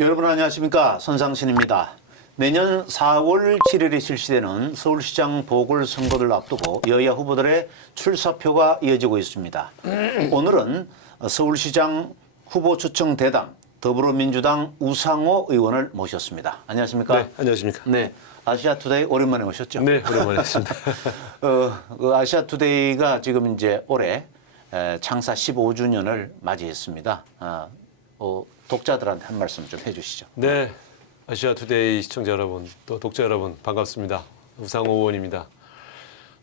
여러분 안녕하십니까, 손상신입니다. 내년 4월 7일에 실시되는 서울시장 보궐선거를 앞두고 여야 후보들의 출사표가 이어지고 있습니다. 오늘은 서울시장 후보 추천 대당 더불어민주당 우상호 의원을 모셨습니다. 안녕하십니까? 네, 안녕하십니까? 네, 아시아투데이 오랜만에 오셨죠? 네, 오랜만에 했습니다. 그 아시아투데이가 지금 이제 올해 창사 15주년을 맞이했습니다. 독자들한테 한 말씀 좀 해주시죠. 네, 아시아투데이 시청자 여러분, 또 독자 여러분 반갑습니다. 우상호 의원입니다.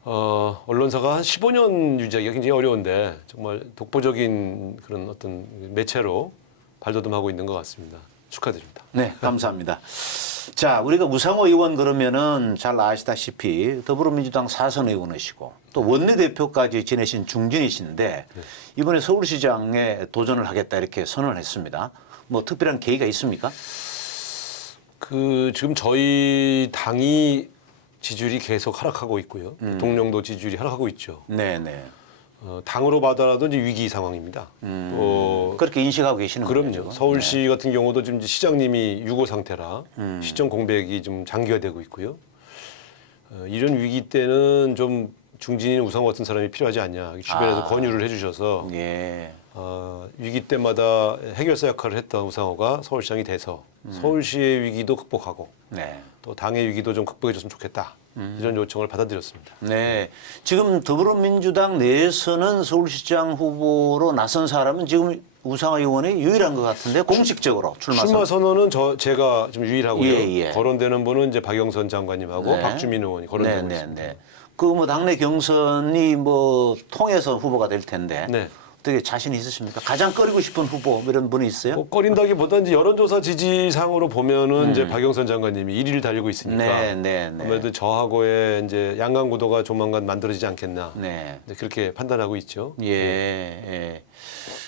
언론사가 한 15년 유지하기가 굉장히 어려운데 정말 독보적인 그런 어떤 매체로 발돋움하고 있는 것 같습니다. 축하드립니다. 네, 감사합니다. 자, 우리가 우상호 의원 그러면은 잘 아시다시피 더불어민주당 사선 의원이시고 또 원내대표까지 지내신 중진이신데 이번에 서울시장에 도전을 하겠다 이렇게 선언을 했습니다. 뭐 특별한 계기가 있습니까? 지금 저희 당이 지지율이 계속 하락하고 있고요. 대통령도 지지율이 하락하고 있죠. 네, 네. 당으로 봐더라도 이제 위기 상황입니다. 그렇게 인식하고 계시는 거죠? 그럼요. 서울시 같은 경우도 지금 이제 시장님이 유고 상태라 시정 공백이 좀 장기화되고 있고요. 이런 위기 때는 좀 중진인 우상호 같은 사람이 필요하지 않냐. 주변에서 권유를 해주셔서 예. 위기 때마다 해결사 역할을 했던 우상호가 서울시장이 돼서 서울시의 위기도 극복하고 네. 또 당의 위기도 좀 극복해줬으면 좋겠다. 이런 요청을 받아들였습니다. 네. 지금 더불어민주당 내에서는 서울시장 후보로 나선 사람은 지금 우상호 의원이 유일한 것 같은데 공식적으로 출마 출마 선언은 제가 좀 유일하고요. 예. 거론되는 분은 이제 박영선 장관님하고 네. 박주민 의원이 거론되고 있습니다. 네. 그 뭐 당내 경선이 뭐 통해서 후보가 될 텐데 네. 어떻게 자신 있으십니까? 가장 꺼리고 싶은 후보 뭐 이런 분이 있어요? 뭐 꺼린다기보다 이제 여론조사 지지상으로 보면은 이제 박영선 장관님이 1위를 달리고 있으니까 네. 아무래도 저하고의 이제 양강 구도가 조만간 만들어지지 않겠나. 네. 이제 그렇게 판단하고 있죠. 예.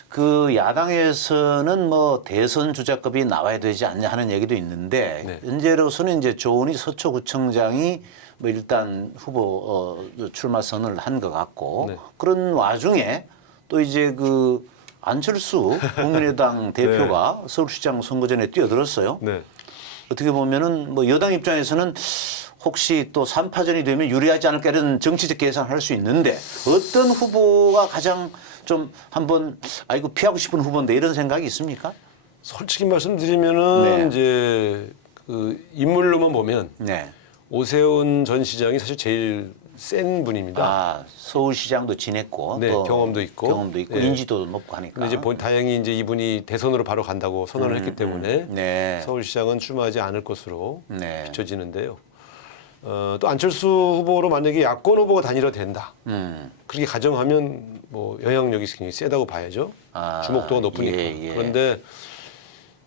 그 야당에서는 뭐 대선 주자급이 나와야 되지 않냐 하는 얘기도 있는데 네. 현재로서는 이제 조은희 서초구청장이 뭐 일단 후보 출마 선언을 한 것 같고 네. 그런 와중에 또 이제 그 안철수 국민의당 대표가 서울시장 선거전에 뛰어들었어요. 네. 어떻게 보면은 뭐 여당 입장에서는 혹시 또 3파전이 되면 유리하지 않을까 이런 정치적 계산을 할 수 있는데 어떤 후보가 가장 좀 한번 아이고 피하고 싶은 후보인데 이런 생각이 있습니까? 솔직히 말씀드리면은 네. 이제 그 인물로만 보면 네. 오세훈 전 시장이 사실 제일 센 분입니다. 아, 서울시장도 지냈고 네, 또 경험도 있고. 네. 인지도도 높고 하니까. 근데 이제 다행히 이제 이분이 대선으로 바로 간다고 선언을 했기 때문에 네. 서울시장은 출마하지 않을 것으로 네. 비춰지는데요. 또 안철수 후보로 만약에 야권 후보가 단일화된다. 그렇게 가정하면 뭐 영향력이 굉장히 세다고 봐야죠. 아, 주목도가 높으니까. 예. 그런데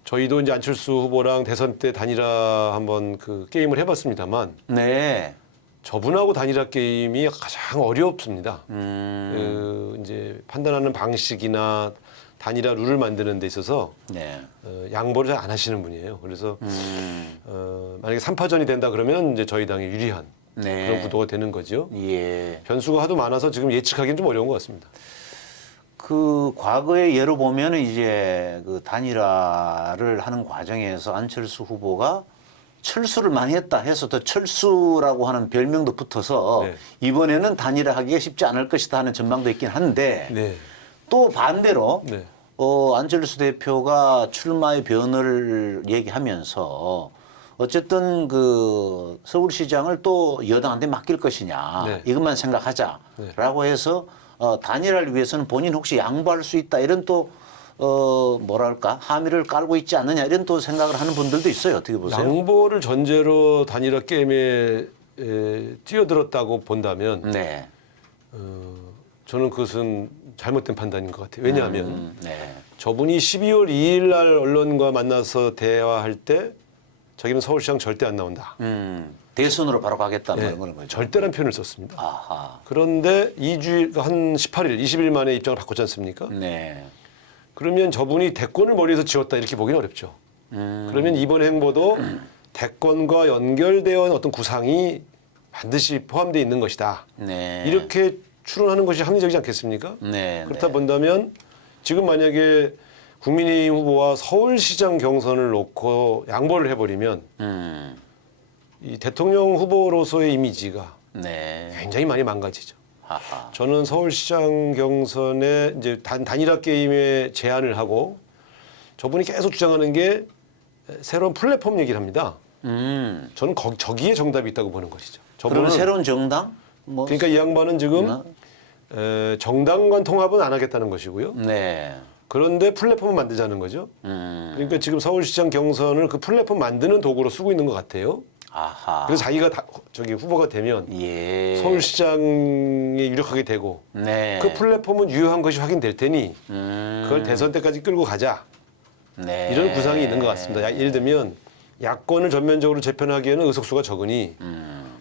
저희도 이제 안철수 후보랑 대선 때 단일화 한번 그 게임을 해봤습니다만 네. 저분하고 단일화 게임이 가장 어렵습니다. 이제 판단하는 방식이나 단일화 룰을 만드는 데 있어서 네. 양보를 잘 안 하시는 분이에요. 그래서 만약에 3파전이 된다 그러면 이제 저희 당에 유리한 네. 그런 구도가 되는 거죠. 예. 변수가 하도 많아서 지금 예측하기는 좀 어려운 것 같습니다. 그 과거의 예로 보면 이제 그 단일화를 하는 과정에서 안철수 후보가 철수를 많이 했다 해서 더 철수라고 하는 별명도 붙어서 네. 이번에는 단일화하기가 쉽지 않을 것이다 하는 전망도 있긴 한데 네. 또 반대로 네. 안철수 대표가 출마의 변을 얘기하면서 어쨌든 그 서울시장을 또 여당한테 맡길 것이냐 네. 이것만 생각하자라고 해서 단일화를 위해서는 본인 혹시 양보할 수 있다 이런 또 뭐랄까 함의를 깔고 있지 않느냐 이런 또 생각을 하는 분들도 있어요. 어떻게 보세요? 양보를 전제로 단일화 게임에 뛰어들었다고 본다면 네. 저는 그것은 잘못된 판단인 것 같아요. 왜냐하면 네. 저분이 12월 2일 날 언론과 만나서 대화할 때 자기는 서울시장 절대 안 나온다. 대선으로 바로 가겠다 뭐 네, 이런 거죠. 절대란 표현을 썼습니다. 아하. 그런데 2주일 한 18일, 20일 만에 입장을 바꿨지 않습니까? 네. 그러면 저분이 대권을 머리에서 지었다 이렇게 보기는 어렵죠. 그러면 이번 행보도 대권과 연결되어 있는 어떤 구상이 반드시 포함되어 있는 것이다. 네. 이렇게 추론하는 것이 합리적이지 않겠습니까? 네. 그렇다 본다면 지금 만약에 국민의힘 후보와 서울시장 경선을 놓고 양보를 해버리면 이 대통령 후보로서의 이미지가 네. 굉장히 많이 망가지죠. 하하. 저는 서울시장 경선에 이제 단일화 게임에 제안을 하고 저분이 계속 주장하는 게 새로운 플랫폼 얘기를 합니다. 저는 저기에 정답이 있다고 보는 것이죠. 그러면 저분은 새로운 정당? 뭐 그러니까 이 양반은 지금 정당 간 통합은 안 하겠다는 것이고요. 네. 그런데 플랫폼을 만들자는 거죠. 그러니까 지금 서울시장 경선을 그 플랫폼 만드는 도구로 쓰고 있는 것 같아요. 아하. 그래서 자기가 저기 후보가 되면 예. 서울시장에 유력하게 되고 네. 그 플랫폼은 유효한 것이 확인될 테니 그걸 대선 때까지 끌고 가자. 네. 이런 구상이 있는 것 같습니다. 예를 들면 야권을 전면적으로 재편하기에는 의석수가 적으니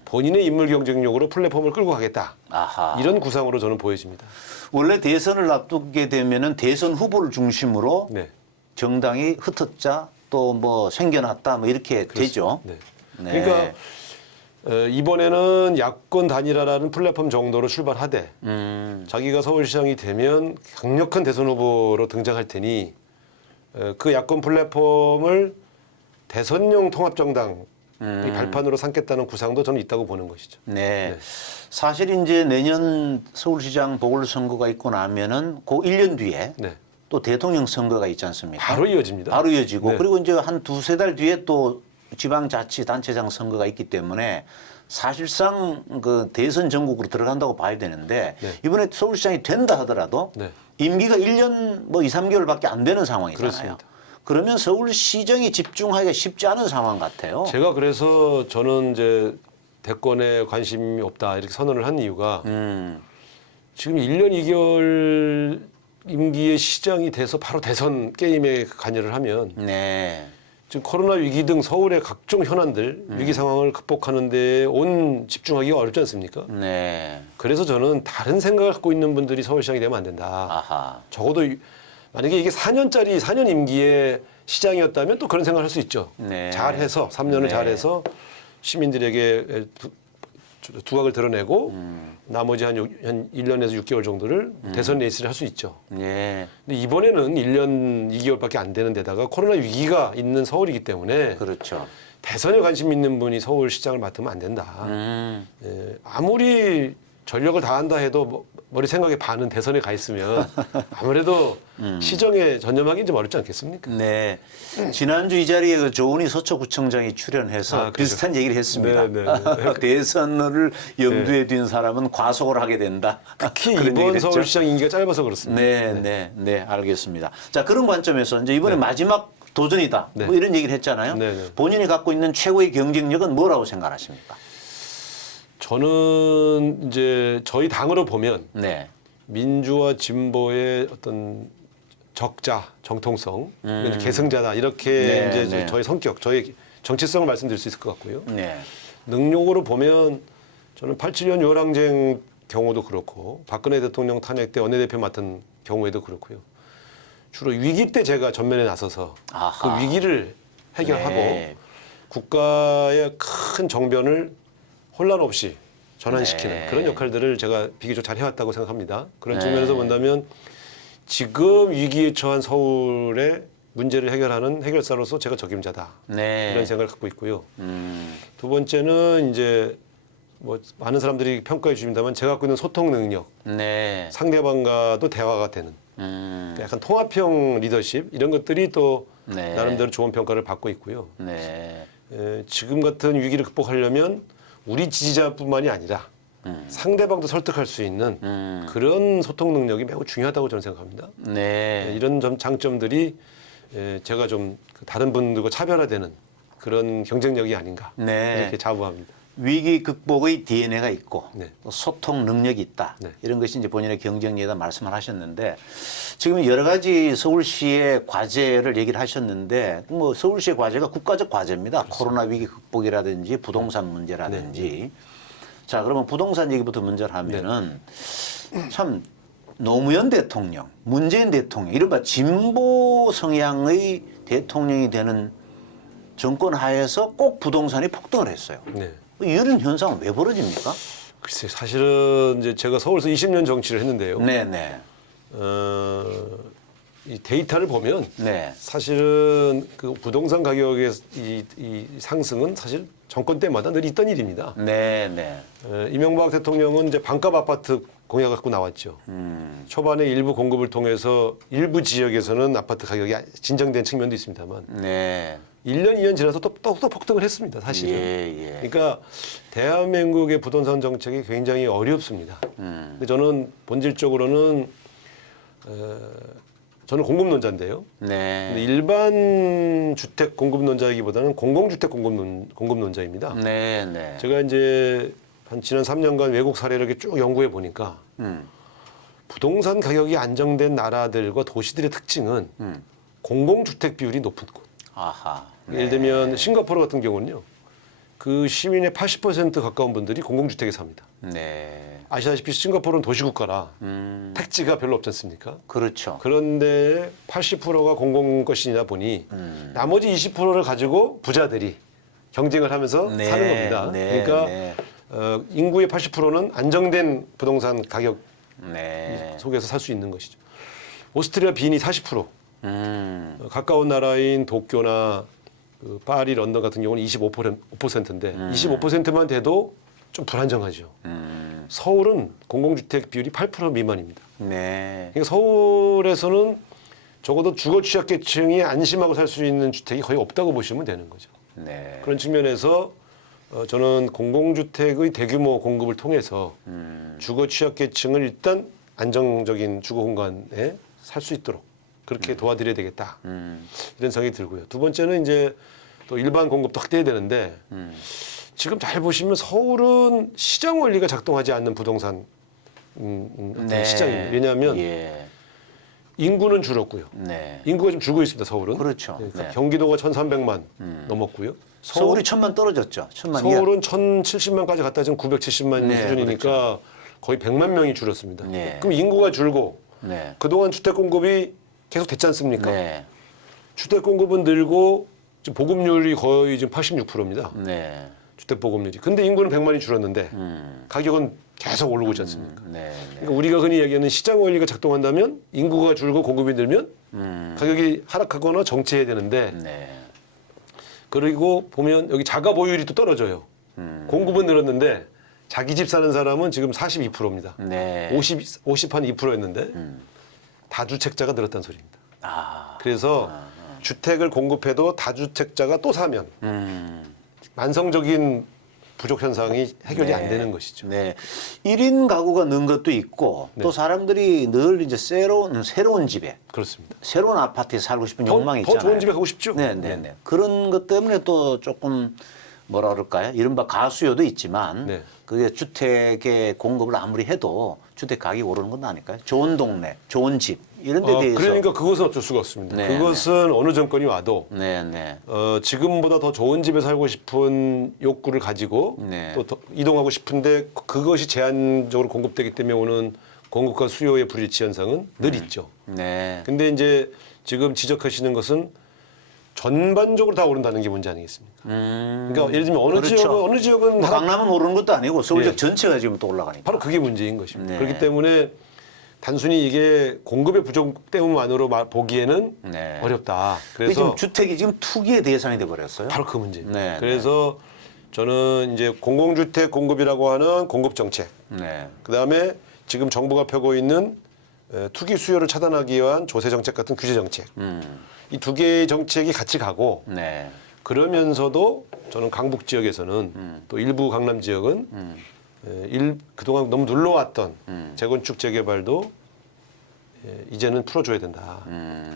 본인의 인물 경쟁력으로 플랫폼을 끌고 가겠다. 아하. 이런 구상으로 저는 보여집니다. 원래 대선을 앞두게 되면은 대선 후보를 중심으로 네. 정당이 흩어졌자 또 뭐 생겨났다 뭐 이렇게 되죠. 네. 네. 그러니까 이번에는 야권 단일화라는 플랫폼 정도로 출발하되 자기가 서울시장이 되면 강력한 대선 후보로 등장할 테니 그 야권 플랫폼을 대선용 통합정당 이 발판으로 삼겠다는 구상도 저는 있다고 보는 것이죠. 네. 사실 이제 내년 서울시장 보궐선거가 있고 나면은 그 1년 뒤에 네. 또 대통령 선거가 있지 않습니까? 바로 이어집니다. 바로 이어지고 네. 그리고 이제 한 두세 달 뒤에 또 지방자치단체장 선거가 있기 때문에 사실상 그 대선 전국으로 들어간다고 봐야 되는데 네. 이번에 서울시장이 된다 하더라도 네. 임기가 1년 뭐 2, 3개월밖에 안 되는 상황이잖아요. 그렇습니다. 그러면 서울시정이 집중하기가 쉽지 않은 상황 같아요. 제가 그래서 저는 이제 대권에 관심이 없다 이렇게 선언을 한 이유가 지금 1년 2개월 임기의 시장이 돼서 바로 대선 게임에 관여를 하면 네. 지금 코로나 위기 등 서울의 각종 현안들 위기 상황을 극복하는 데 온 집중하기가 어렵지 않습니까? 네. 그래서 저는 다른 생각을 갖고 있는 분들이 서울시장이 되면 안 된다. 아하. 적어도 만약에 이게 4년 임기의 시장이었다면 또 그런 생각을 할 수 있죠. 네. 잘해서 3년을 네. 잘해서 시민들에게 두각을 드러내고 나머지 한 1년에서 6개월 정도를 대선 레이스를 할 수 있죠. 네. 근데 이번에는 1년 2개월밖에 안 되는 데다가 코로나 위기가 있는 서울이기 때문에 그렇죠. 대선에 관심 있는 분이 서울시장을 맡으면 안 된다. 예, 아무리 전력을 다한다 해도 머리 생각에 반은 대선에 가 있으면 아무래도 시정에 전념하기는 좀 어렵지 않겠습니까? 네. 지난주 이 자리에 그 조은희 서초구청장이 출연해서 그렇죠. 비슷한 얘기를 했습니다. 네, 네. 대선을 염두에 둔 사람은 과속을 하게 된다. 특히 그런 얘기를 이번 했죠. 서울시장 임기가 짧아서 그렇습니다. 네, 알겠습니다. 자, 그런 관점에서 이제 이번에 마지막 도전이다. 네. 뭐 이런 얘기를 했잖아요. 네, 네. 본인이 갖고 있는 최고의 경쟁력은 뭐라고 생각하십니까? 저는 이제 저희 당으로 보면 네. 민주와 진보의 어떤 적자, 정통성, 이제 계승자다 이렇게 네, 이제 네. 저희 성격, 저희 정체성을 말씀드릴 수 있을 것 같고요. 네. 능력으로 보면 저는 87년 요랑쟁 경우도 그렇고 박근혜 대통령 탄핵 때 원내대표 맡은 경우에도 그렇고요. 주로 위기 때 제가 전면에 나서서 아하. 그 위기를 해결하고 네. 국가의 큰 정변을 혼란 없이 전환시키는 네. 그런 역할들을 제가 비교적 잘 해왔다고 생각합니다. 그런 네. 측면에서 본다면 지금 위기에 처한 서울의 문제를 해결하는 해결사로서 제가 적임자다. 네. 이런 생각을 갖고 있고요. 두 번째는 이제 뭐 많은 사람들이 평가해 주십니다만 제가 갖고 있는 소통 능력, 네. 상대방과도 대화가 되는 약간 통합형 리더십 이런 것들이 또 네. 나름대로 좋은 평가를 받고 있고요. 네. 지금 같은 위기를 극복하려면 우리 지지자뿐만이 아니라 상대방도 설득할 수 있는 그런 소통 능력이 매우 중요하다고 저는 생각합니다. 네. 이런 장점들이 제가 좀 다른 분들과 차별화되는 그런 경쟁력이 아닌가 네. 이렇게 자부합니다. 위기 극복의 DNA가 있고 네. 또 소통 능력이 있다. 네. 이런 것이 이제 본인의 경쟁력이다 말씀을 하셨는데 지금 여러 가지 서울시의 과제를 얘기를 하셨는데 뭐 서울시의 과제가 국가적 과제입니다. 코로나 위기 극복이라든지 부동산 문제라든지. 자, 그러면 부동산 얘기부터 먼저 하면은 참 노무현 대통령, 문재인 대통령 이른바 진보 성향의 대통령이 되는 정권 하에서 꼭 부동산이 폭등을 했어요. 네. 이런 현상은 왜 벌어집니까? 글쎄 사실은 이제 제가 서울에서 20년 정치를 했는데요. 네네. 이 데이터를 보면 네. 사실은 그 부동산 가격의 이 상승은 사실 정권 때마다 늘 있던 일입니다. 네, 네. 이명박 대통령은 이제 반값 아파트 공약 갖고 나왔죠. 초반에 일부 공급을 통해서 일부 지역에서는 아파트 가격이 진정된 측면도 있습니다만 네. 1년, 2년 지나서 또 폭등을 했습니다. 사실은. 예, 예. 그러니까 대한민국의 부동산 정책이 굉장히 어렵습니다. 근데 저는 본질적으로는 저는 공급론자인데요. 네. 근데 일반 주택 공급론자이기보다는 공공주택 공급론자입니다. 네, 네. 제가 이제 한 지난 3년간 외국 사례를 이렇게 쭉 연구해 보니까 부동산 가격이 안정된 나라들과 도시들의 특징은 공공주택 비율이 높은 곳. 아하. 예를 들면 싱가포르 같은 경우는요. 그 시민의 80% 가까운 분들이 공공주택에 삽니다. 네. 아시다시피 싱가포르는 도시국가라 택지가 별로 없지 않습니까? 그렇죠. 그런데 80%가 공공 것이다 보니 나머지 20%를 가지고 부자들이 경쟁을 하면서 네, 사는 겁니다. 네, 그러니까 네. 인구의 80%는 안정된 부동산 가격 네. 속에서 살 수 있는 것이죠. 오스트리아 빈이 40%, 가까운 나라인 도쿄나 그 파리, 런던 같은 경우는 25%인데 25%만 돼도 좀 불안정하죠. 서울은 공공주택 비율이 8% 미만입니다. 네. 그러니까 서울에서는 적어도 주거 취약계층이 안심하고 살 수 있는 주택이 거의 없다고 보시면 되는 거죠. 네. 그런 측면에서 저는 공공주택의 대규모 공급을 통해서 주거 취약계층을 일단 안정적인 주거 공간에 살 수 있도록 그렇게 도와드려야 되겠다. 이런 생각이 들고요. 두 번째는 이제 또 일반 공급도 확대해야 되는데 지금 잘 보시면 서울은 시장 원리가 작동하지 않는 부동산 네. 시장입니다. 왜냐하면 예. 인구는 줄었고요. 네. 인구가 좀 줄고 있습니다. 서울은. 그렇죠. 그러니까 네. 경기도가 1,300만 넘었고요. 서울이 1,000만 떨어졌죠. 1,000만 이하. 서울은 1,070만까지 갔다 지금 970만 네, 수준이니까 거의 100만 명이 줄었습니다. 네. 그럼 인구가 줄고 네. 그동안 주택 공급이 계속 됐지 않습니까? 네. 주택 공급은 늘고 지금 보급률이 거의 지금 86%입니다. 네. 주택 보급률이. 근데 인구는 100만이 줄었는데 가격은 계속 오르고 있지 않습니까? 네. 그러니까 우리가 흔히 얘기하는 시장 원리가 작동한다면 인구가 줄고 공급이 늘면 가격이 하락하거나 정체해야 되는데 네. 그리고 보면 여기 자가 보유율이 또 떨어져요. 공급은 늘었는데 자기 집 사는 사람은 지금 42%입니다. 네. 50한 2%였는데 다주택자가 늘었다는 소리입니다. 아. 그래서 주택을 공급해도 다주택자가 또 사면 만성적인 부족 현상이 해결이 안 되는 것이죠. 네. 1인 가구가 는 것도 있고 또 사람들이 늘 이제 새로운 집에 그렇습니다. 새로운 아파트에 살고 싶은 욕망이 더 있잖아요. 좋은 집에 가고 싶죠. 네, 네, 네. 그런 것 때문에 또 조금 뭐라 그럴까요? 이른바 가수요도 있지만 네. 그게 주택의 공급을 아무리 해도 주택 가격이 오르는 건 아닐까요? 좋은 동네, 좋은 집 이런 데 대해서 그러니까 그것은 어쩔 수가 없습니다. 네, 그것은 어느 정권이 와도 네, 네. 지금보다 더 좋은 집에 살고 싶은 욕구를 가지고 네. 또 더 이동하고 싶은데 그것이 제한적으로 공급되기 때문에 오는 공급과 수요의 불일치 현상은 늘 있죠. 네. 근데 이제 지금 지적하시는 것은 전반적으로 다 오른다는 게 문제 아니겠습니까? 그러니까 예를 들면 어느 지역은 뭐 강남은 오르는 것도 아니고 서울 지역 예. 전체가 지금 또 올라가니까. 바로 그게 문제인 것입니다. 네. 그렇기 때문에 단순히 이게 공급의 부족 때문만으로 보기에는 네. 어렵다. 그래서 그래서 지금 주택이 지금 투기의 대상이 돼 버렸어요. 바로 그 문제입니다. 네, 그래서 저는 이제 공공주택 공급이라고 하는 공급 정책, 네. 그다음에 지금 정부가 펴고 있는 투기 수요를 차단하기 위한 조세 정책 같은 규제 정책, 이 두 개의 정책이 같이 가고 네. 그러면서도 저는 강북 지역에서는 또 일부 강남 지역은 그동안 너무 눌러왔던 재건축 재개발도 이제는 풀어줘야 된다.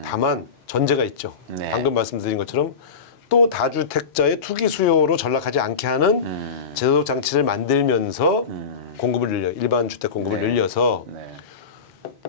다만 전제가 있죠. 네. 방금 말씀드린 것처럼 또 다주택자의 투기 수요로 전락하지 않게 하는 제도 장치를 만들면서 공급을 늘려 일반 주택 공급을 늘려서 네.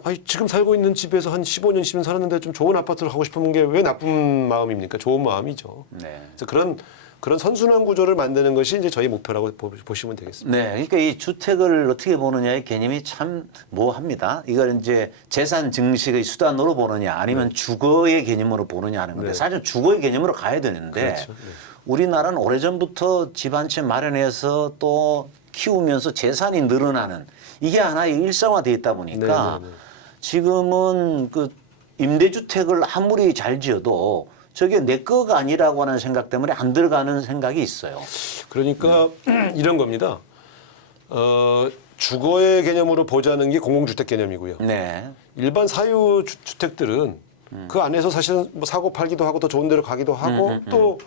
아니, 지금 살고 있는 집에서 한 15년, 20년 살았는데 좀 좋은 아파트를 하고 싶은 게 왜 나쁜 마음입니까? 좋은 마음이죠. 네. 그래서 그런 선순환 구조를 만드는 것이 이제 저희 목표라고 보시면 되겠습니다. 네, 그러니까 이 주택을 어떻게 보느냐의 개념이 참 모호합니다. 이걸 이제 재산 증식의 수단으로 보느냐, 아니면 주거의 개념으로 보느냐 하는 건데 네. 사실 주거의 개념으로 가야 되는데 그렇죠. 네. 우리나라는 오래전부터 집 한 채 마련해서 또 키우면서 재산이 늘어나는 이게 하나의 일상화돼 있다 보니까 네, 네, 네. 지금은 그 임대주택을 아무리 잘 지어도 저게 내 거가 아니라고 하는 생각 때문에 안 들어가는 생각이 있어요. 그러니까 이런 겁니다. 주거의 개념으로 보자는 게 공공주택 개념이고요. 네. 일반 사유 주택들은 그 안에서 사실은 뭐 사고 팔기도 하고 더 좋은 데로 가기도 하고 또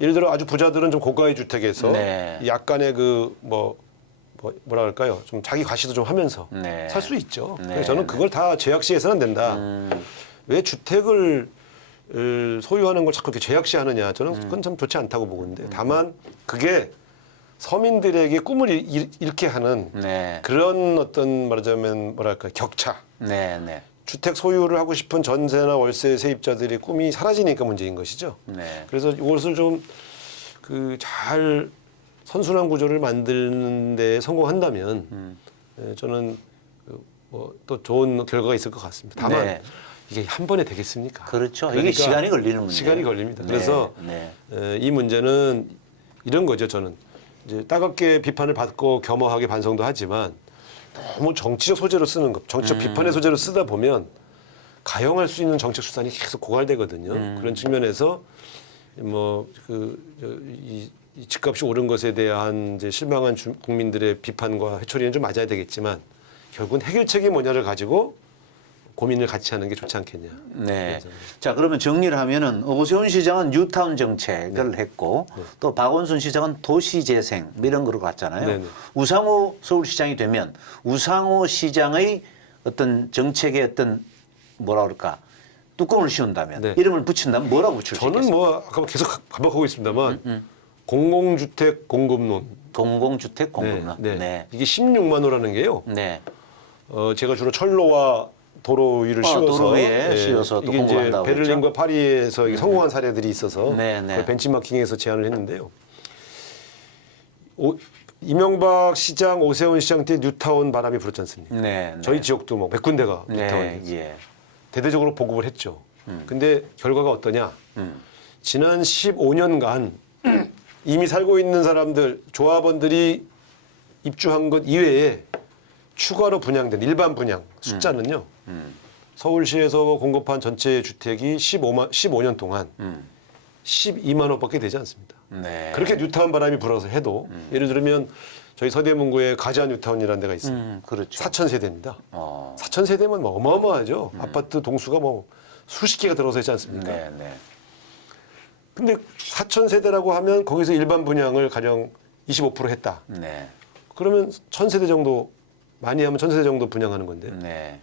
예를 들어 아주 부자들은 좀 고가의 주택에서 네. 약간의 그 뭐라 할까요? 좀 자기 과시도 좀 하면서 네. 살 수 있죠. 네. 그래서 저는 그걸 다 제약시해서는 안 된다. 왜 주택을 소유하는 걸 자꾸 이렇게 제약시하느냐? 저는 그건 참 좋지 않다고 보고 있는데 다만 그게 서민들에게 꿈을 잃게 하는 네. 그런 어떤 말하자면 뭐랄까 격차. 네. 네. 주택 소유를 하고 싶은 전세나 월세 세입자들의 꿈이 사라지니까 문제인 것이죠. 네. 그래서 이것을 좀 그 잘 선순환 구조를 만드는 데 성공한다면 저는 또 좋은 결과가 있을 것 같습니다. 다만 네. 이게 한 번에 되겠습니까? 그렇죠. 이게 그러니까 시간이 걸리는 문제예요. 시간이 걸립니다. 네. 그래서 네. 이 문제는 이런 거죠. 저는 이제 따갑게 비판을 받고 겸허하게 반성도 하지만 너무 정치적 소재로 쓰는 것, 정치적 비판의 소재로 쓰다 보면 가용할 수 있는 정책 수단이 계속 고갈되거든요. 그런 측면에서 이 집값이 오른 것에 대한 이제 실망한 국민들의 비판과 회초리는 좀 맞아야 되겠지만 결국은 해결책이 뭐냐를 가지고 고민을 같이 하는 게 좋지 않겠냐. 네. 자, 그러면 정리를 하면은 오세훈 시장은 뉴타운 정책을 했고 또 박원순 시장은 도시재생 뭐 이런 거로 갔잖아요. 네네. 우상호 서울시장이 되면 우상호 시장의 어떤 정책의 어떤 뭐라 그럴까 뚜껑을 씌운다면 네. 이름을 붙인다면 뭐라고 붙일 수 저는 있겠어요? 뭐 아까 계속 반복하고 있습니다만 공공주택 공급론. 공공주택 공급론. 네. 이게 16만 호라는 게요. 네. 제가 주로 철로와 도로 위를 씌워서 도로 위에 씌워서 또 이게 이제 공급한다고 베를린과 파리에서 이게 성공한 사례들이 있어서 네, 네. 그걸 벤치마킹해서 제안을 했는데요. 이명박 시장, 오세훈 시장 때 뉴타운 바람이 불었지 않습니까? 네. 저희 지역도 뭐 100군데가 네. 뉴타운이었어요. 예. 대대적으로 보급을 했죠. 근데 결과가 어떠냐? 음. 지난 15년간 이미 살고 있는 사람들, 조합원들이 입주한 것 이외에 추가로 분양된 일반 분양 숫자는요. 서울시에서 공급한 전체 주택이 15년 동안 12만 호밖에 되지 않습니다. 네. 그렇게 뉴타운 바람이 불어서 해도 예를 들면 저희 서대문구에 가자 뉴타운이라는 데가 있어요. 그렇죠. 4천 세대입니다. 4천 세대면 뭐 어마어마하죠. 아파트 동수가 뭐 수십 개가 들어서 있지 않습니까? 네, 네. 근데 4천 세대라고 하면 거기서 일반 분양을 가령 25% 했다. 네. 그러면 1,000세대 정도 많이 하면 1,000세대 정도 분양하는 건데 네.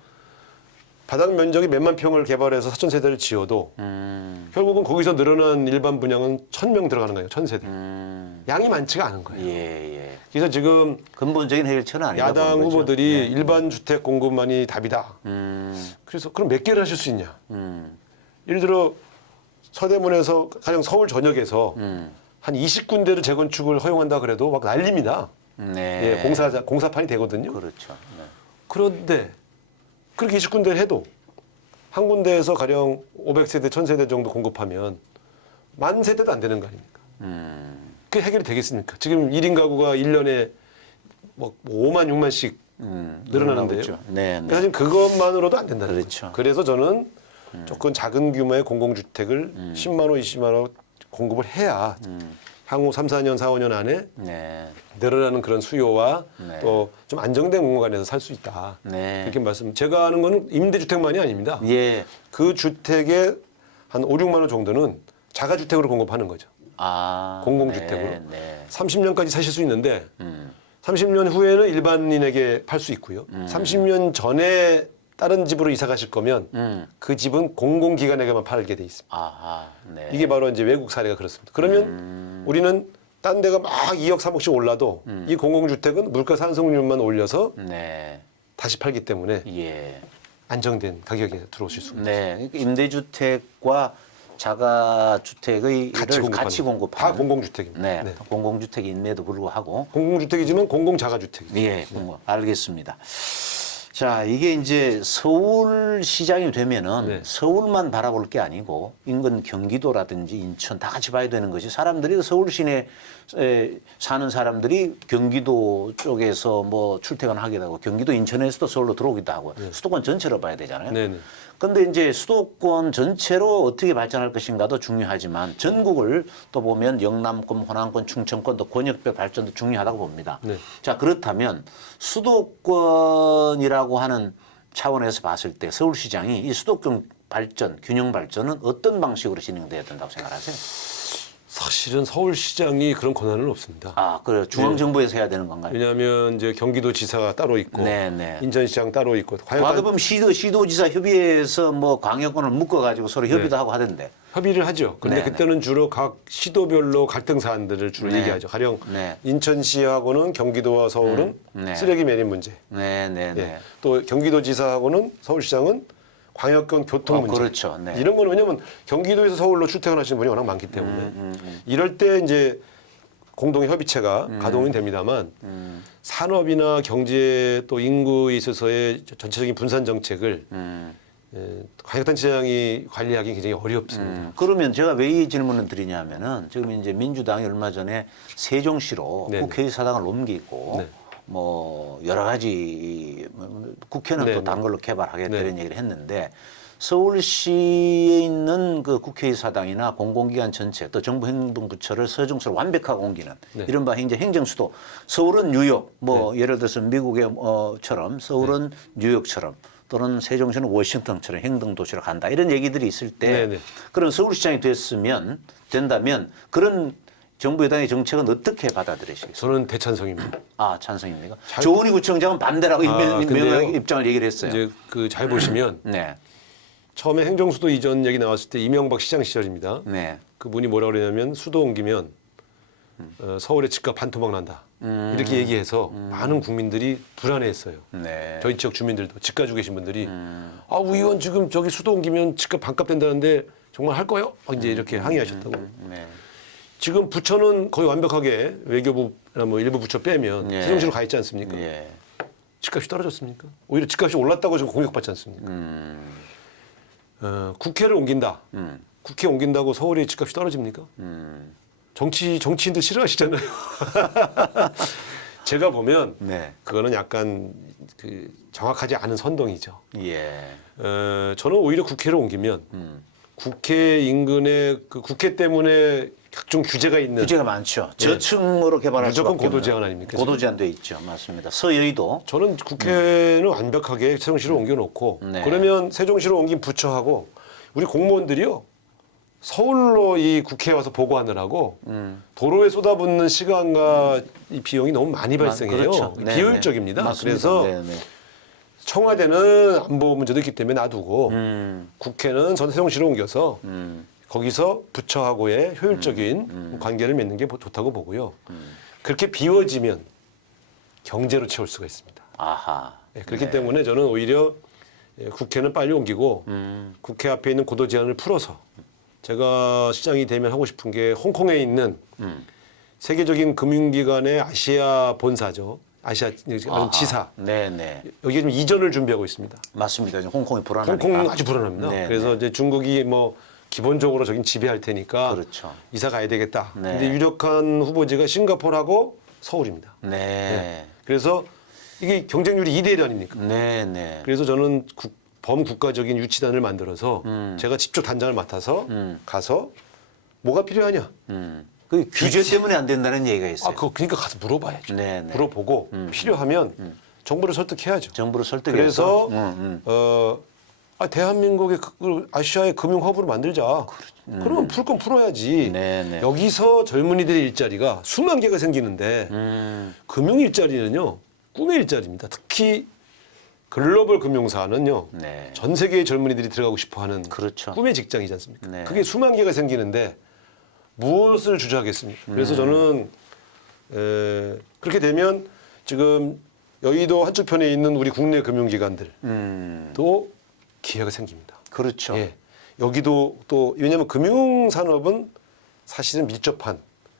바닥 면적이 몇만 평을 개발해서 4,000세대를 지어도 결국은 거기서 늘어난 일반 분양은 1,000명 들어가는 거예요. 1,000세대. 양이 많지가 않은 거예요. 예, 예. 그래서 지금 근본적인 해결책은 아니다. 야당 보는 거죠. 후보들이 네. 일반 주택 공급만이 답이다. 그래서 그럼 몇 개를 하실 수 있냐? 예를 들어 서대문에서 가령 서울 전역에서 한 20군데를 재건축을 허용한다 그래도 막 난립니다. 네. 예, 공사판이 되거든요. 그렇죠. 네. 그런데 그렇게 20군데를 해도 한 군데에서 가령 500세대, 1000세대 정도 공급하면 10,000세대도 안 되는 거 아닙니까? 그게 해결이 되겠습니까? 지금 1인 가구가 1년에 뭐 5만, 6만씩 늘어나는데요. 그렇죠. 네, 네. 사실 그것만으로도 안 된다는 그렇죠. 거죠. 그래서 저는 조금 작은 규모의 공공주택을 10만 호, 20만 호 공급을 해야 향후 3, 4년, 4, 5년 안에 네. 늘어나는 그런 수요와 네. 또 좀 안정된 공간에서 살 수 있다. 네. 이렇게 말씀. 제가 아는 거는 임대주택만이 아닙니다. 예. 그 주택의 한 5, 6만 원 정도는 자가주택으로 공급하는 거죠. 아. 공공주택으로. 네. 네. 30년까지 사실 수 있는데 30년 후에는 일반인에게 팔 수 있고요. 30년 전에 다른 집으로 이사 가실 거면 그 집은 공공기관에게만 팔게 돼 있습니다. 아하. 네. 이게 바로 이제 외국 사례가 그렇습니다. 그러면 우리는 딴 데가 막 2억, 3억씩 올라도 이 공공주택은 물가 상승률만 올려서 네. 다시 팔기 때문에 예. 안정된 가격에 들어오실 수가 있습니다. 네. 그러니까 임대주택과 자가주택의 같이 공급하는. 다 공공주택입니다. 네. 네. 공공주택임에도 불구하고. 공공주택이지만 공공자가주택입니다. 예. 알겠습니다. 자, 이게 이제 서울시장이 되면은 네. 서울만 바라볼 게 아니고 인근 경기도라든지 인천 다 같이 봐야 되는 거지. 사람들이 서울 시내에 사는 사람들이 경기도 쪽에서 뭐 출퇴근하기도 하고 경기도 인천에서도 서울로 들어오기도 하고 수도권 전체로 봐야 되잖아요. 네네. 근데 이제 수도권 전체로 어떻게 발전할 것인가도 중요하지만 전국을 또 보면 영남권, 호남권, 충청권 또 권역별 발전도 중요하다고 봅니다. 네. 자, 그렇다면 수도권이라고 하는 차원에서 봤을 때 서울시장이 이 수도권 발전, 균형 발전은 어떤 방식으로 진행돼야 된다고 생각하세요? 사실은 서울시장이 그런 권한은 없습니다. 아, 그래 중앙정부에서 해야 되는 건가요? 왜냐하면 이제 경기도지사가 따로 있고 네네. 인천시장 따로 있고 과거보면 시도지사 협의회에서 뭐 광역권을 묶어가지고 서로 협의도 하고 하던데. 협의를 하죠. 그런데 네네. 그때는 주로 각 시도별로 갈등 사안들을 주로 네. 얘기하죠. 가령 네. 인천시하고는 경기도와 서울은 네. 쓰레기 매립 문제. 네네네. 예. 또 경기도지사하고는 서울시장은 광역권 교통 문제. 그렇죠. 네. 이런 거는 왜냐하면 경기도에서 서울로 출퇴근하시는 분이 워낙 많기 때문에 이럴 때 이제 공동의 협의체가 가동이 됩니다만 산업이나 경제 또 인구에 있어서의 전체적인 분산 정책을 광역단체장이 관리하기 굉장히 어렵습니다. 그러면 제가 왜 이 질문을 드리냐면은 지금 이제 민주당이 얼마 전에 세종시로 네네. 국회의사당을 옮기고 네. 뭐 여러 가지 국회는 또 네네. 다른 걸로 개발하겠다 네. 이런 얘기를 했는데 서울시에 있는 그 국회의사당이나 공공기관 전체 또 정부행정부처를 서종시로 완벽하게 옮기는 네. 이른바 이제 행정수도 서울은 뉴욕 뭐 예를 들어서 미국의 처럼 서울은 뉴욕처럼 또는 세종시는 워싱턴처럼 행정도시로 간다 이런 얘기들이 있을 때 네네. 그런 서울시장이 된다면 그런 정부 여당의 정책은 어떻게 받아들이시겠어요? 저는 대찬성입니다. 아 찬성입니까? 조은희 구청장은 반대라고 근데요. 명확하게 입장을 얘기를 했어요. 이제 그 잘 보시면 네, 처음에 행정수도 이전 얘기 나왔을 때 이명박 시장 시절입니다. 네, 그분이 뭐라고 그러냐면 수도 옮기면 서울의 집값 반토막 난다. 이렇게 얘기해서 많은 국민들이 불안해했어요. 네. 저희 지역 주민들도 집 가지고 계신 분들이 아 의원 지금 저기 수도 옮기면 집값 반값 된다는데 정말 할 거요? 막 이제 이렇게 항의하셨다고. 네. 지금 부처는 거의 완벽하게 외교부나 뭐 일부 부처 빼면 예. 세종시로 가 있지 않습니까? 예. 집값이 떨어졌습니까? 오히려 집값이 올랐다고 지금 공격받지 않습니까? 국회를 옮긴다. 국회 옮긴다고 서울의 집값이 떨어집니까? 정치인들 싫어하시잖아요. 제가 보면 네. 그거는 약간 그 정확하지 않은 선동이죠. 예. 저는 오히려 국회를 옮기면 국회 인근에 그 국회 때문에 각종 규제가 있는 규제가 많죠. 저층으로 개발할 무조건 수밖에 고도 없는. 제한 아닙니까, 고도 제한돼 있죠. 맞습니다. 서여의도. 저는 국회는 완벽하게 세종시로 옮겨놓고 네. 그러면 세종시로 옮긴 부처하고 우리 공무원들이요 서울로 이 국회에 와서 보고하느라고 도로에 쏟아붓는 시간과 이 비용이 너무 많이 발생해요. 그렇죠. 네, 비효율적입니다. 네. 맞습니다. 그래서 네, 네. 청와대는 안보 문제도 있기 때문에 놔두고 국회는 전 세종시로 옮겨서 거기서 부처하고의 효율적인 관계를 맺는 게 좋다고 보고요. 그렇게 비워지면 경제로 채울 수가 있습니다. 아하. 예, 그렇기 때문에 저는 오히려 국회는 빨리 옮기고 국회 앞에 있는 고도 제한을 풀어서 제가 시장이 되면 하고 싶은 게 홍콩에 있는 세계적인 금융기관의 아시아 본사죠. 아시아 지사. 네네. 여기에 좀 이전을 준비하고 있습니다. 맞습니다. 이제 홍콩이 불안하니까. 홍콩은 아주 불안합니다. 네, 그래서 이제 중국이 뭐 기본적으로 저긴 지배할 테니까 그렇죠. 이사 가야 되겠다. 네. 근데 유력한 후보지가 싱가포르하고 서울입니다. 네. 그래서 이게 경쟁률이 2대 1 아닙니까? 네네. 그래서 저는 범국가적인 유치단을 만들어서 제가 직접 단장을 맡아서 가서 뭐가 필요하냐? 그 규제 때문에 안 된다는 얘기가 있어요. 그러니까 가서 물어봐야죠. 네네. 물어보고 필요하면 정부를 설득해야죠. 정부를 설득해서. 그래서 대한민국의 아시아의 금융 허브로 만들자. 그러면 풀 건 풀어야지. 네네. 여기서 젊은이들의 일자리가 수만 개가 생기는데 금융 일자리는요 꿈의 일자리입니다. 특히 글로벌 금융사는요 네. 전 세계의 젊은이들이 들어가고 싶어하는 그렇죠. 꿈의 직장이지 않습니까? 네. 그게 수만 개가 생기는데 무엇을 주저하겠습니까? 그래서 저는 그렇게 되면 지금 여의도 한쪽편에 있는 우리 국내 금융기관들도 기회가 생깁니다. 그렇죠. 예. 여기도 또 왜냐하면 금융산업은 사실은 밀접한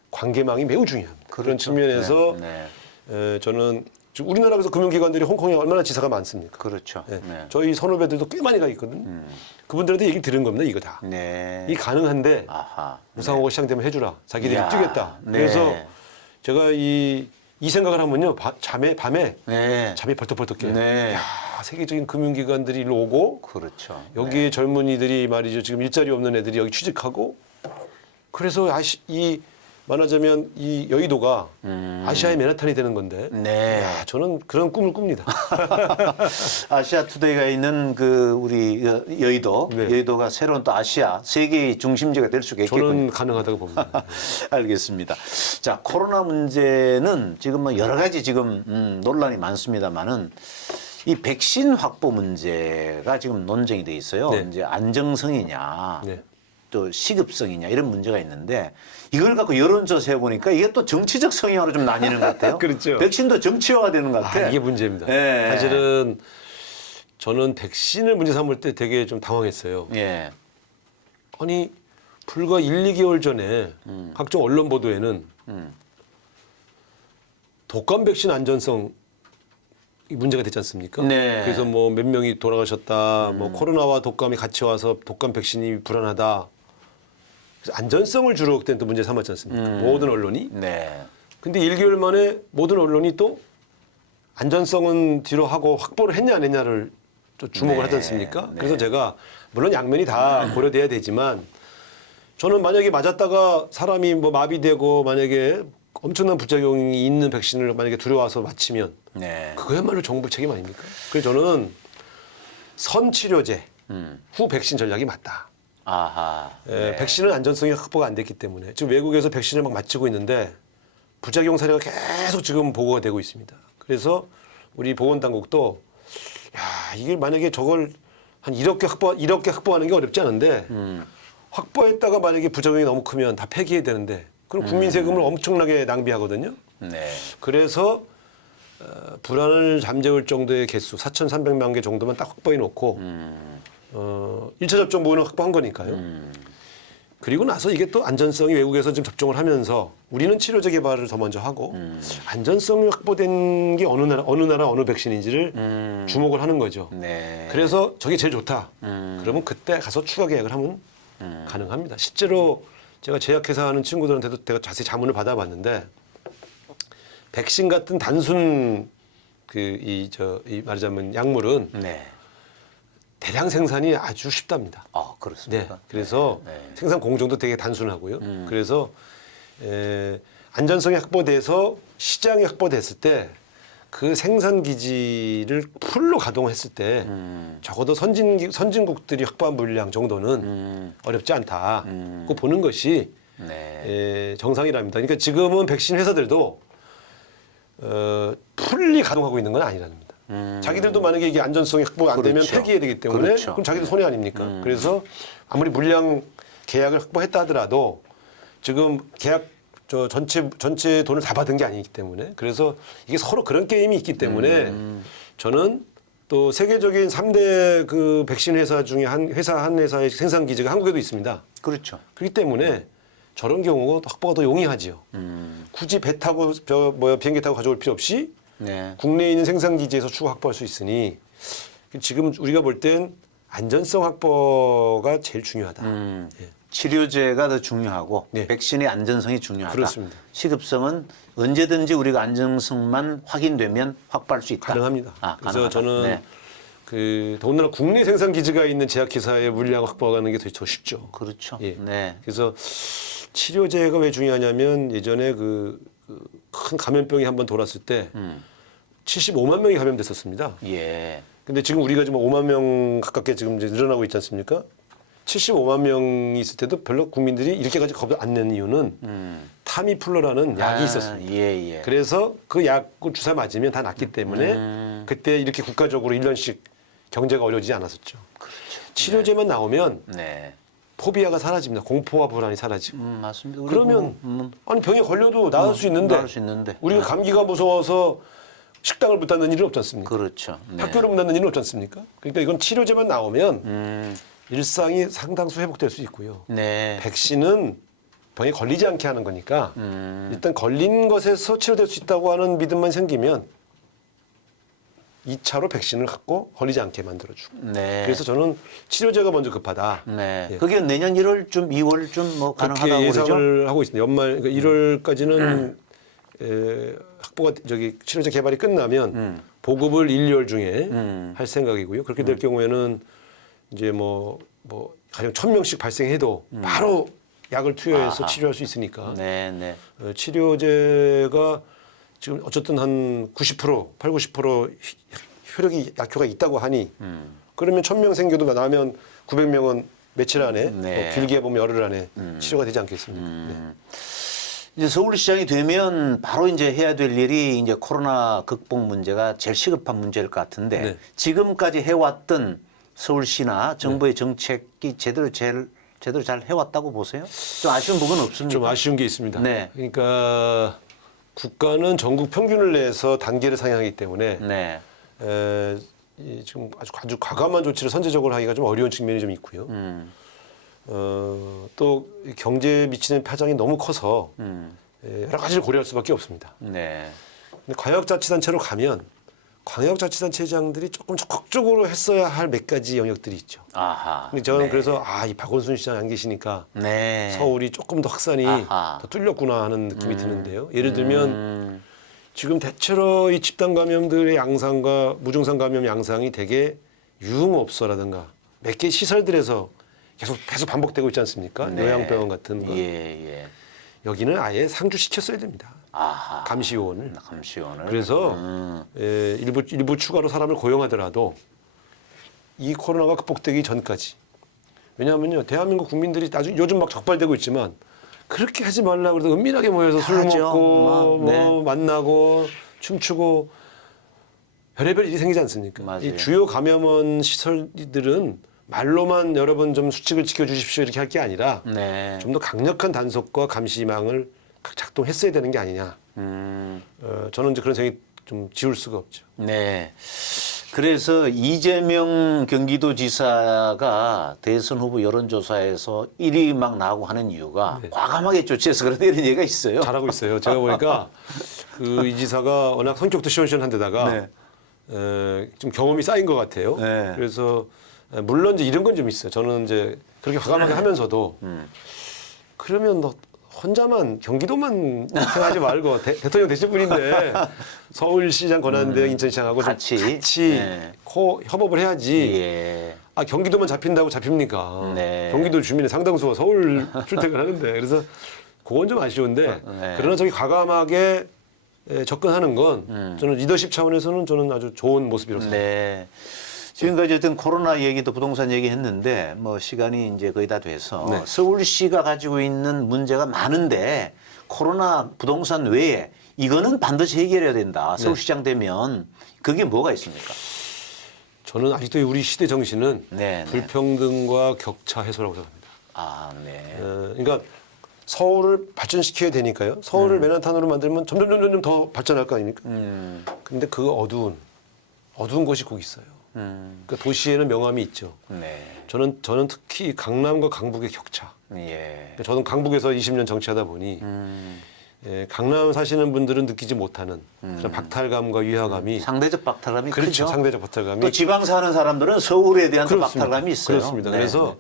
관계망이 매우 중요합니다. 그런 그렇죠. 측면에서 네. 저는 지금 우리나라에서 금융기관들이 홍콩에 얼마나 지사가 많습니까? 그렇죠. 예. 네. 저희 선후배들도 꽤 많이 가 있거든요. 그분들한테 얘기 들은 겁니다. 이거 다. 네. 이 가능한데 아하. 우상호가 시작되면 해주라. 자기들이 이야. 뛰겠다. 네. 그래서 제가 이 생각을 하면요. 밤에 네. 잠이 벌떡벌떡 깨요. 네. 야, 세계적인 금융기관들이 일로 오고 그렇죠. 여기에 젊은이들이 말이죠. 지금 일자리 없는 애들이 여기 취직하고 그래서 말하자면 이 여의도가 아시아의 맨하탄이 되는 건데 네. 야, 저는 그런 꿈을 꿉니다. 아시아 투데이가 있는 그 우리 여의도, 네. 여의도가 새로운 또 아시아 세계의 중심지가 될 수가 있겠군요. 저는 가능하다고 봅니다. 알겠습니다. 자, 코로나 문제는 지금 뭐 여러 가지 지금 논란이 많습니다만은 이 백신 확보 문제가 지금 논쟁이 돼 있어요. 네. 이제 안정성이냐, 네. 또 시급성이냐 이런 문제가 있는데 이걸 갖고 여론조사 해보니까 이게 또 정치적 성향으로 좀 나뉘는 것 같아요. 그렇죠. 백신도 정치화되는 것 같아. 이게 문제입니다. 예. 사실은 저는 백신을 문제 삼을 때 되게 좀 당황했어요. 예. 아니 불과 1, 2개월 전에 각종 언론 보도에는 독감 백신 안전성 이 문제가 됐지 않습니까? 네. 그래서 뭐 몇 명이 돌아가셨다. 뭐 코로나와 독감이 같이 와서 독감 백신이 불안하다. 그래서 안전성을 주로 그때 또 문제 삼았지 않습니까? 모든 언론이. 네. 근데 1개월 만에 모든 언론이 또 안전성은 뒤로 하고 확보를 했냐 안 했냐를 또 주목을 네. 하지 않습니까? 네. 그래서 제가 물론 양면이 다 고려돼야 되지만 저는 만약에 맞았다가 사람이 뭐 마비되고 만약에 엄청난 부작용이 있는 백신을 만약에 들여와서 맞히면 네. 그거야말로 정부 책임 아닙니까? 그래서 저는 선치료제 후 백신 전략이 맞다. 아하. 예, 백신은 안전성이 확보가 안 됐기 때문에 지금 외국에서 백신을 막 맞히고 있는데 부작용 사례가 계속 지금 보고가 되고 있습니다. 그래서 우리 보건당국도 야 이게 만약에 저걸 한 1억 개 확보하는 게 어렵지 않은데 확보했다가 만약에 부작용이 너무 크면 다 폐기해야 되는데 그럼 국민 세금을 엄청나게 낭비하거든요. 네. 그래서 불안을 잠재울 정도의 개수 4,300만 개 정도만 딱 확보해 놓고 1차 접종부는 확보한 거니까요. 그리고 나서 이게 또 안전성이 외국에서 지금 접종을 하면서 우리는 치료제 개발을 더 먼저 하고 안전성이 확보된 게 어느 나라 어느 백신인지를 주목을 하는 거죠. 네. 그래서 저게 제일 좋다. 그러면 그때 가서 추가 계약을 하면 가능합니다. 실제로 제가 제약회사 하는 친구들한테도 제가 자세히 자문을 받아봤는데 백신 같은 단순 이 말하자면 약물은 네. 대량 생산이 아주 쉽답니다. 아, 네. 그렇습니까? 그래서 네. 생산 공정도 되게 단순하고요. 그래서 안전성이 확보돼서 시장이 확보됐을 때 그 생산 기지를 풀로 가동했을 때 적어도 선진국들이 확보한 물량 정도는 어렵지 않다. 그거 보는 것이 네. 정상이랍니다. 그러니까 지금은 백신 회사들도 풀리 가동하고 있는 건 아니랍니다. 자기들도 만약에 이게 안전성이 확보가 안 되면 그렇죠. 폐기해야 되기 때문에 그렇죠. 그럼 자기들 손해 아닙니까? 그래서 아무리 물량 계약을 확보했다 하더라도 지금 계약 전체 돈을 다 받은 게 아니기 때문에 그래서 이게 서로 그런 게임이 있기 때문에 저는 또 세계적인 3대 그 백신 회사 중에 한 회사의 생산 기지가 한국에도 있습니다. 그렇죠. 그렇기 때문에 저런 경우가 확보가 더 용이하지요. 굳이 배 타고 비행기 타고 가져올 필요 없이 네. 국내에 있는 생산 기지에서 추가 확보할 수 있으니 지금 우리가 볼 땐 안전성 확보가 제일 중요하다. 예. 치료제가 더 중요하고 네. 백신의 안전성이 중요하다. 그렇습니다. 시급성은 언제든지 우리가 안정성만 확인되면 확보할 수 있다. 가능합니다. 아, 그래서 가능하다. 저는 네. 더군다나 국내 생산 기지가 있는 제약회사의 물량 확보하는 게 더 쉽죠. 그렇죠. 예. 네. 그래서 치료제가 왜 중요하냐면 예전에 큰 감염병이 한번 돌았을 때 75만 명이 감염됐었습니다. 예. 근데 지금 우리가 지금 5만 명 가깝게 지금 이제 늘어나고 있지 않습니까? 75만 명이 있을 때도 별로 국민들이 이렇게까지 겁을 안 내는 이유는 타미플루라는 약이 있었습니다. 예, 예. 그래서 그 약을 주사 맞으면 다 낫기 때문에 그때 이렇게 국가적으로 1년씩 경제가 어려워지지 않았었죠. 그렇죠. 치료제만 나오면 네. 포비아가 사라집니다. 공포와 불안이 사라지고. 맞습니다. 그러면 아니 병에 걸려도 나을 수 있는데 나을 수 있는데. 우리가 감기가 무서워서 식당을 못 닫는 일은 없지 않습니까? 그렇죠. 네. 학교를 못 닫는 일은 없지 않습니까? 그러니까 이건 치료제만 나오면 일상이 상당수 회복될 수 있고요. 네. 백신은 병에 걸리지 않게 하는 거니까 일단 걸린 것에서 치료될 수 있다고 하는 믿음만 생기면 2차로 백신을 갖고 걸리지 않게 만들어주고. 네. 그래서 저는 치료제가 먼저 급하다. 네. 예. 그게 내년 1월쯤, 2월쯤 뭐 그렇게 가능하다고 예상을 그러죠? 하고 있습니다. 연말 그러니까 1월까지는 확보가 치료제 개발이 끝나면 보급을 1, 2월 중에 할 생각이고요. 그렇게 될 경우에는 이제 뭐 가령 1,000명씩 발생해도 바로 약을 투여해서 아하. 치료할 수 있으니까 네, 네. 치료제가 지금 어쨌든 한 90%, 8, 90% 효력이 약효가 있다고 하니 그러면 1,000명 생겨도 나면 900명은 며칠 안에 네. 길게 보면 열흘 안에 치료가 되지 않겠습니까? 네. 이제 서울시장이 되면 바로 이제 해야 될 일이 이제 코로나 극복 문제가 제일 시급한 문제일 것 같은데 네. 지금까지 해왔던 서울시나 정부의 정책이 제대로 잘 해왔다고 보세요? 좀 아쉬운 부분은 없습니까? 좀 아쉬운 게 있습니다. 네. 그러니까 국가는 전국 평균을 내서 단계를 상향하기 때문에 네. 지금 아주 과감한 조치를 선제적으로 하기가 좀 어려운 측면이 좀 있고요. 또 경제에 미치는 파장이 너무 커서 여러 가지를 고려할 수밖에 없습니다. 네. 근데 광역자치단체로 가면 광역자치단체장들이 조금 적극적으로 했어야 할 몇 가지 영역들이 있죠. 아하. 근데 저는 네. 그래서 이 박원순 시장 안 계시니까 네. 서울이 조금 더 확산이 아하. 더 뚫렸구나 하는 느낌이 드는데요. 예를 들면 지금 대체로 이 집단 감염들의 양상과 무증상 감염 양상이 되게 유흥업소라든가 몇 개 시설들에서 계속 반복되고 있지 않습니까? 네. 요양병원 같은 거. 예. 여기는 아예 상주시켰어야 됩니다. 아하. 감시요원을. 감시원을. 그래서 일부 추가로 사람을 고용하더라도 이 코로나가 극복되기 전까지. 왜냐하면요, 대한민국 국민들이 나중에 요즘 막 적발되고 있지만 그렇게 하지 말라고 그래도 은밀하게 모여서 술 하죠. 먹고 네. 만나고 춤추고 별의별 일이 생기지 않습니까? 맞아요. 이 주요 감염원 시설들은 말로만 여러분 좀 수칙을 지켜주십시오 이렇게 할 게 아니라 네. 좀 더 강력한 단속과 감시망을 작동했어야 되는 게 아니냐. 저는 이제 그런 생각이 좀 지울 수가 없죠. 네. 그래서 이재명 경기도지사가 대선 후보 여론조사에서 1위 막 나오고 하는 이유가 과감하게 조치해서 그런다 이런 얘기가 있어요. 잘하고 있어요. 제가 보니까 이 지사가 워낙 성격도 시원시원한데다가 좀 경험이 쌓인 것 같아요. 네. 그래서 물론 이제 이런 건 좀 있어요. 저는 이제 그렇게 과감하게 하면서도 그러면 너 혼자만 경기도만 생각하지 말고 대통령 되실 분인데 서울시장 권한대행 인천시장하고 같이. 좀 같이 네. 협업을 해야지. 예. 경기도만 잡힌다고 잡힙니까? 네. 경기도 주민의 상당수가 서울 출퇴근하는데 그래서 그건 좀 아쉬운데 네. 그러나 저기 과감하게 접근하는 건 저는 리더십 차원에서는 저는 아주 좋은 모습이라고 생각합니다. 네. 지금까지 어떤 코로나 얘기도 부동산 얘기 했는데 뭐 시간이 이제 거의 다 돼서 네. 서울시가 가지고 있는 문제가 많은데 코로나 부동산 외에 이거는 반드시 해결해야 된다. 서울시장 되면 그게 뭐가 있습니까? 저는 아직도 우리 시대 정신은 네, 네. 불평등과 격차 해소라고 생각합니다. 아, 네. 그러니까 서울을 발전시켜야 되니까요. 서울을 맨하탄으로 만들면 점점 더 발전할 거 아닙니까? 근데 그 어두운 곳이 꼭 있어요. 그러니까 도시에는 명암이 있죠. 네. 저는 특히 강남과 강북의 격차. 예. 저는 강북에서 20년 정치하다 보니 강남 사시는 분들은 느끼지 못하는 그런 박탈감과 위화감이 상대적 박탈감이 그렇죠. 크죠. 상대적 박탈감이 또 지방 사는 사람들은 서울에 대한 또 그렇습니다. 박탈감이 있어요. 그렇습니다. 네. 그래서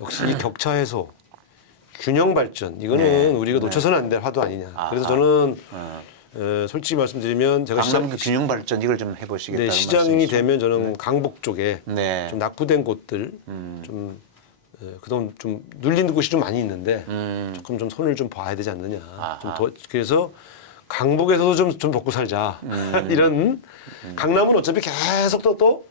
역시 이 격차 해소, 균형 발전 이거는 우리가 놓쳐서는 안 될 화두 아니냐. 그래서 저는 솔직히 말씀드리면 제가 강남 균형 발전 이걸 좀 해보시겠다는 시장이 말씀이시죠? 되면 저는 강북 쪽에 네. 좀 낙후된 곳들 좀 그동안 좀 눌린 곳이 좀 많이 있는데 조금 좀 손을 좀 봐야 되지 않느냐. 좀 그래서 강북에서도 좀 먹고 살자. 이런 강남은 어차피 계속 또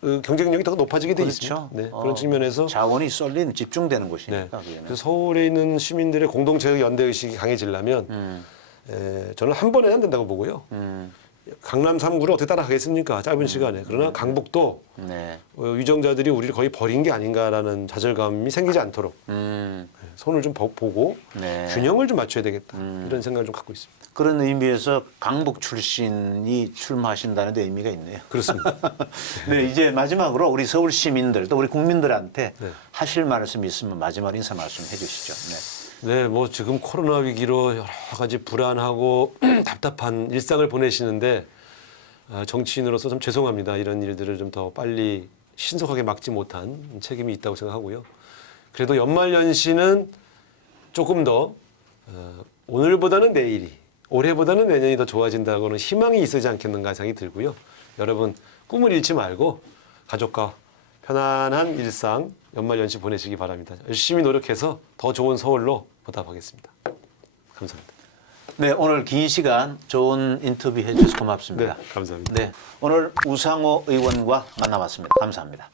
경쟁력이 더 높아지게 돼 그렇죠. 있습니다. 네, 그런 측면에서 자원이 쏠린 집중되는 네. 곳이니까. 그게는. 그래서 서울에 있는 시민들의 공동체의 연대 의식이 강해지려면 저는 한 번에 안 된다고 보고요. 강남 3구를 어떻게 따라가겠습니까? 짧은 시간에. 그러나 강북도 네. 위정자들이 우리를 거의 버린 게 아닌가라는 좌절감이 생기지 않도록 손을 좀 보고 네. 균형을 좀 맞춰야 되겠다. 이런 생각을 좀 갖고 있습니다. 그런 의미에서 강북 출신이 출마하신다는 데 의미가 있네요. 그렇습니다. 네, 이제 마지막으로 우리 서울 시민들 또 우리 국민들한테 네. 하실 말씀 있으면 마지막 인사 말씀 해주시죠. 네. 네, 뭐 지금 코로나 위기로 여러 가지 불안하고 답답한 일상을 보내시는데 정치인으로서 좀 죄송합니다. 이런 일들을 좀 더 빨리 신속하게 막지 못한 책임이 있다고 생각하고요. 그래도 연말연시는 조금 더 오늘보다는 내일이, 올해보다는 내년이 더 좋아진다고는 희망이 있어지 않겠는가 생각이 들고요. 여러분 꿈을 잃지 말고 가족과 편안한 일상 연말연시 보내시기 바랍니다. 열심히 노력해서 더 좋은 서울로 보답하겠습니다. 감사합니다. 네, 오늘 긴 시간 좋은 인터뷰 해주셔서 고맙습니다. 네, 감사합니다. 네, 오늘 우상호 의원과 만나봤습니다. 감사합니다.